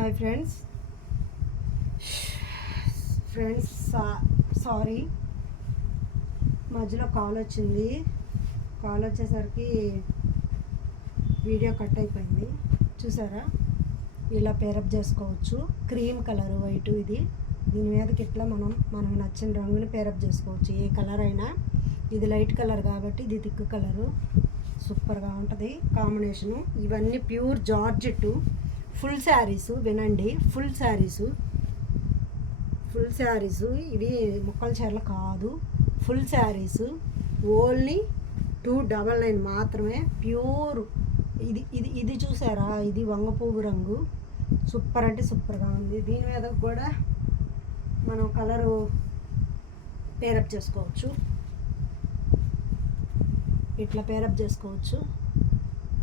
Hi friends sorry మధ్యలో call వచ్చింది. Call వచ్చేసరికి వీడియో కట్ అయిపోయింది. చూసారా, ఇలా పేరప్ చేసుకోవచ్చు. క్రీమ్ కలర్ వైట్ ఇది. దీని మీదకి ఇట్లా మనకు నచ్చిన రంగుని పేరప్ చేసుకోవచ్చు, ఏ కలర్ అయినా. ఇది లైట్ కలర్ కాబట్టి ఇది థిక్ కలరు. సూపర్గా ఉంటుంది కాంబినేషను. ఇవన్నీ ప్యూర్ జార్జెట్ ఫుల్ శారీసు. వినండి, ఫుల్ శారీసు ఇవి ముక్కల చీరలు కాదు, ఫుల్ శారీసు. ఓన్లీ 299 మాత్రమే. ప్యూర్ ఇది ఇది ఇది చూసారా, ఇది వంగపువ్వు రంగు. సూపర్ అంటే సూపర్గా ఉంది. దీని మీద కూడా మనం కలరు పేరప్ చేసుకోవచ్చు. ఇట్లా పేరప్ చేసుకోవచ్చు.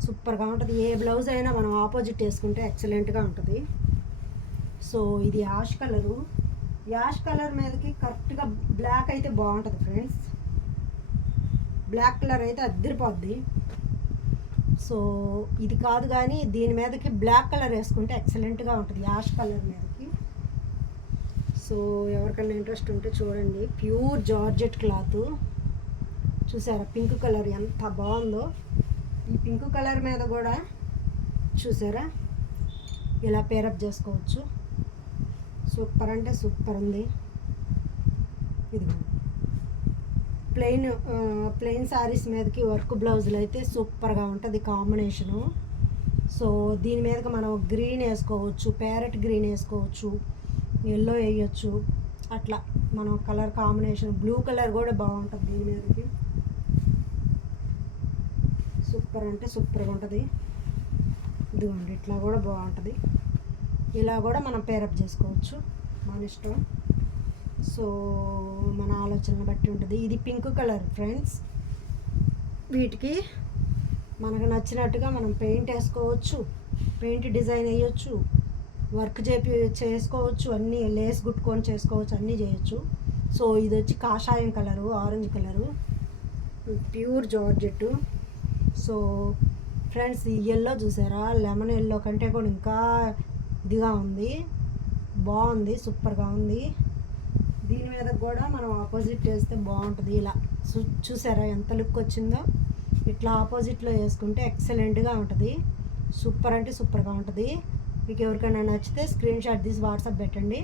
సూపర్గా ఉంటుంది. ఏ బ్లౌజ్ అయినా మనం ఆపోజిట్ వేసుకుంటే ఎక్సలెంట్గా ఉంటుంది. సో ఇది యాష్ కలరు. యాష్ కలర్ మీదకి కరెక్ట్గా బ్లాక్ అయితే బాగుంటుంది ఫ్రెండ్స్. బ్లాక్ కలర్ అయితే అద్దరిపోద్ది. సో ఇది కాదు, కానీ దీని మీదకి బ్లాక్ కలర్ వేసుకుంటే ఎక్సలెంట్గా ఉంటుంది యాష్ కలర్ మీదకి. సో ఎవరికైనా ఇంట్రెస్ట్ ఉంటే చూడండి. Pure georgette cloth. చూసారా పింక్ కలర్ ఎంత బాగుందో. ఈ పింక్ కలర్ మీద కూడా చూసారా ఇలా పేరప్ చేసుకోవచ్చు. సూపర్ అంటే సూపర్ ఉంది. ఇది ప్లెయిన్ శారీస్ మీదకి వర్క్ బ్లౌజులు అయితే సూపర్గా ఉంటుంది కాంబినేషను. సో దీని మీదకి మనం గ్రీన్ వేసుకోవచ్చు, ప్యారెట్ గ్రీన్ వేసుకోవచ్చు, ఎల్లో వేయచ్చు. అట్లా మనం కలర్ కాంబినేషన్. బ్లూ కలర్ కూడా బాగుంటుంది దీని మీదకి. సూపర్ అంటే సూపర్గా ఉంటుంది. ఇదిగోండి, ఇట్లా కూడా బాగుంటుంది. ఇలా కూడా మనం పేరప్ చేసుకోవచ్చు, మన ఇష్టం. సో మన ఆలోచనను బట్టి ఉంటుంది. ఇది పింక్ కలర్ ఫ్రెండ్స్. వీటికి మనకు నచ్చినట్టుగా మనం పెయింట్ వేసుకోవచ్చు, పెయింట్ డిజైన్ వేయచ్చు, వర్క్ చేసుకోవచ్చు, అన్నీ లేస్ గుట్టుకొని చేసుకోవచ్చు, అన్నీ చేయొచ్చు. సో ఇది వచ్చి కాషాయం colour, orange colour, pure georgette. So friends, ఈ ఎల్లో చూసారా, లెమన్ ఎల్లో కంటే కూడా ఇంకా ఇదిగా ఉంది, బాగుంది, సూపర్గా ఉంది. దీని మీద కూడా మనం ఆపోజిట్ వేస్తే బాగుంటుంది. ఇలా చూసారా ఎంత లుక్ వచ్చిందో. ఇట్లా ఆపోజిట్లో వేసుకుంటే ఎక్సలెంట్గా ఉంటుంది. సూపర్ అంటే సూపర్గా ఉంటుంది. మీకు ఎవరికైనా నచ్చితే స్క్రీన్ షాట్ తీసి వాట్సాప్ పెట్టండి.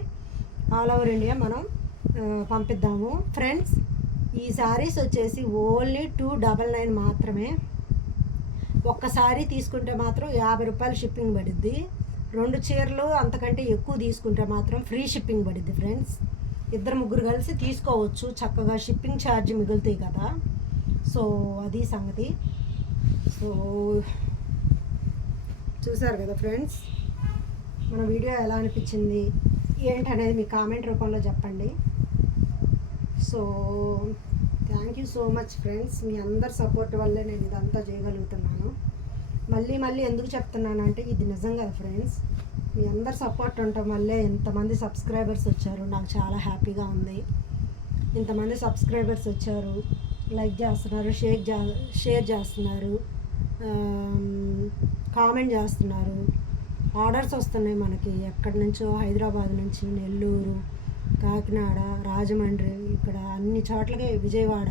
ఆల్ ఓవర్ ఇండియా మనం పంపిద్దాము ఫ్రెండ్స్. ఈ శారీస్ వచ్చేసి ఓన్లీ 299 మాత్రమే. ఒక్కసారి తీసుకుంటే మాత్రం 50 రూపాయలు షిప్పింగ్ పడుద్ది. 2 చీరలు అంతకంటే ఎక్కువ తీసుకుంటే మాత్రం ఫ్రీ షిప్పింగ్ పడుద్ది ఫ్రెండ్స్. 2-3 కలిసి తీసుకోవచ్చు, చక్కగా షిప్పింగ్ ఛార్జ్ మిగులుతాయి కదా. సో అది సంగతి. సో చూసారు కదా ఫ్రెండ్స్, మన వీడియో ఎలా అనిపించింది ఏంటనేది మీ కామెంట్ రూపంలో చెప్పండి. So thank you so much friends. మీ అందరి సపోర్ట్ వల్లే నేను ఇదంతా చేయగలుగుతున్నాను. మళ్ళీ ఎందుకు చెప్తున్నానంటే ఇది నిజం కదా ఫ్రెండ్స్. మీ అందరు సపోర్ట్ ఉండటం వల్లే ఇంతమంది సబ్స్క్రైబర్స్ వచ్చారు. నాకు చాలా హ్యాపీగా ఉంది. ఇంతమంది సబ్స్క్రైబర్స్ వచ్చారు, లైక్ చేస్తున్నారు, షేర్ చేస్తున్నారు, కామెంట్ చేస్తున్నారు. ఆర్డర్స్ వస్తున్నాయి మనకి ఎక్కడి నుంచో, హైదరాబాద్ నుంచి, నెల్లూరు, కాకినాడ, రాజమండ్రి, ఇక్కడ అన్ని చోట్లకి, విజయవాడ,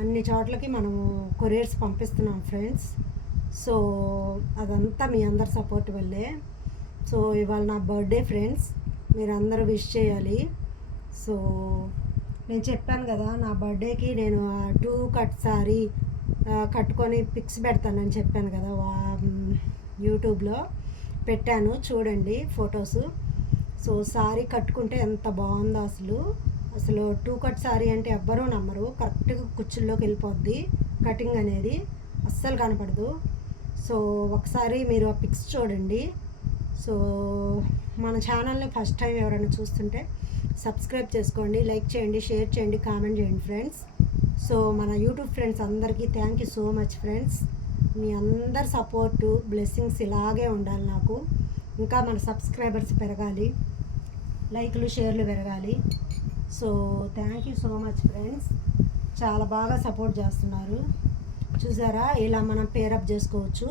అన్ని చోట్లకి మనము కొరియర్స్ పంపిస్తున్నాం ఫ్రెండ్స్. సో అదంతా మీ అందరి సపోర్ట్ వల్లే. సో ఇవాళ నా బర్త్డే ఫ్రెండ్స్, మీరు అందరూ విష్ చేయాలి. సో నేను చెప్పాను కదా, నా బర్త్డేకి నేను 2 కట్ సారీ కట్టుకొని పిక్స్ పెడతానని చెప్పాను కదా, యూట్యూబ్లో పెట్టాను, చూడండి ఫొటోస్. సో సారీ కట్టుకుంటే ఎంత బాగుందో అసలు 2 కట్ సారీ అంటే ఎవ్వరూ నమ్మరు. కరెక్ట్గా కుచ్చుల్లోకి వెళ్ళిపోద్ది కటింగ్ అనేది, అస్సలు కనపడదు. సో ఒకసారి మీరు ఆ పిక్స్ చూడండి. సో మన ఛానల్ని ఫస్ట్ టైం ఎవరైనా చూస్తుంటే సబ్స్క్రైబ్ చేసుకోండి, లైక్ చేయండి, షేర్ చేయండి, కామెంట్ చేయండి ఫ్రెండ్స్. సో మన యూట్యూబ్ ఫ్రెండ్స్ అందరికీ thank you so much friends. మీ అందరి సపోర్టు, బ్లెస్సింగ్స్ ఇలాగే ఉండాలి నాకు. ఇంకా మన సబ్స్క్రైబర్స్ పెరగాలి, లైక్లు షేర్లు పెరగాలి. So thank you so much friends. చాలా బాగా సపోర్ట్ చేస్తున్నారు. చూసారా, ఇలా మనం పేరప్ చేసుకోవచ్చు.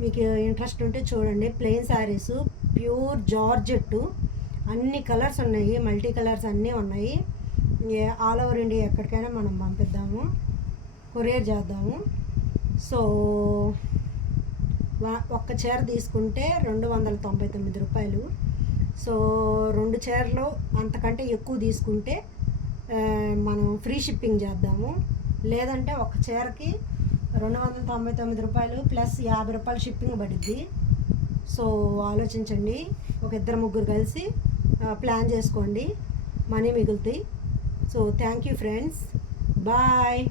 మీకు ఇంట్రెస్ట్ ఉంటే చూడండి. ప్లెయిన్ శారీసు, ప్యూర్ జార్జెట్టు, అన్ని కలర్స్ ఉన్నాయి, మల్టీ కలర్స్ అన్నీ ఉన్నాయి. ఆల్ ఓవర్ ఇండియా ఎక్కడికైనా మనం పంపిద్దాము, కొరియర్ చేద్దాము. సో ఒక్క చీర తీసుకుంటే 299 రూపాయలు. సో 2 చీరలు అంతకంటే ఎక్కువ తీసుకుంటే మనం ఫ్రీ షిప్పింగ్ చేద్దాము. లేదంటే ఒక చీరకి 299 రూపాయలు ప్లస్ 50 రూపాయలు షిప్పింగ్ పడుద్ది. సో ఆలోచించండి, ఒక 2-3 కలిసి ప్లాన్ చేసుకోండి, మనీ మిగులుతాయి. So thank you friends, bye.